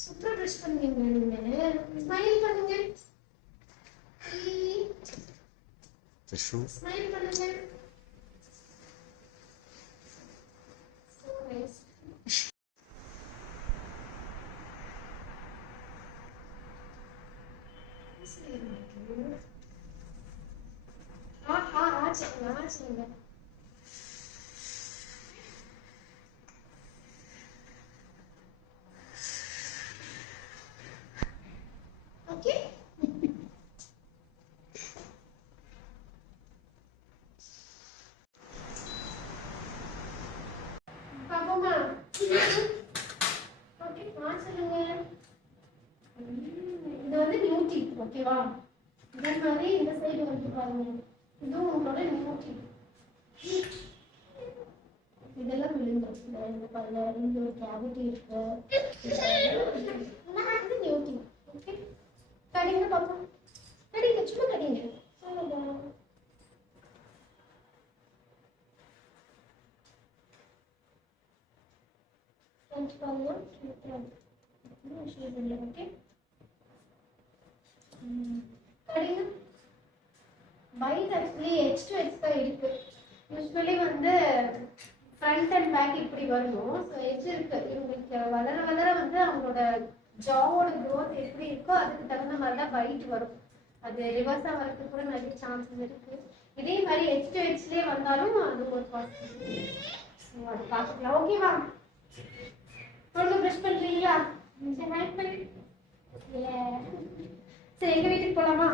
சூப்பரா ட்ரெஸ் பண்ணீங்க நீங்க. ஸ்மைல் பண்ணுங்க. ஸ்மைல் பண்ணுங்க. So nice. ஆச்சுங்க. ஓகே பாப்போமா? ஓகே சொல்லுங்க. இது வந்து நியூ டீத் ஓகேவா? இதே மாதிரி இந்த சைடு வந்து பாருங்க, இதுவும் உங்களோட நியூ டீத். இதெல்லாம் விழுந்துரும். இந்த பாருங்க, இங்க ஒரு கேவிட்டி இருக்கு. இது நியூ டீத். ஓகே கடிங்க பாப்போம். கடிங்க, சும்மா கடிங்க. சொல்லுங்க. பாருங்க ஓகே கடிங்க. Bite actually x to x தான் இருக்கு. யூஸ்வலி வந்து ஃப்ரண்ட் அண்ட் பேக் இப்படி வரணும். ஸோ எட்ஜ் இருக்கு. இவங்களுக்கு வளர வளர வந்து அவங்களோட ஜாவோட க்ரோத் எப்படி இருக்கோ அதுக்கு தகுந்த மாதிரி தான் பைட் வரும். அது ரிவர்ஸா வரதுக்கு கூட நிறைய சான்சஸ் இருக்கு. இதே மாதிரி எட்ஜ் டு எட்ஜ்லேயே வந்தாலும் அது ஒரு பாசிபிலிட்டி. ஸோ அது பார்த்துக்கலாம். ஓகேவா? ஒழுங்கு ப்ரஷ் பண்ணுறீங்களா? ஹேண்ட் பண்ணி. சரி எங்கள் வீட்டுக்கு போகலாமா?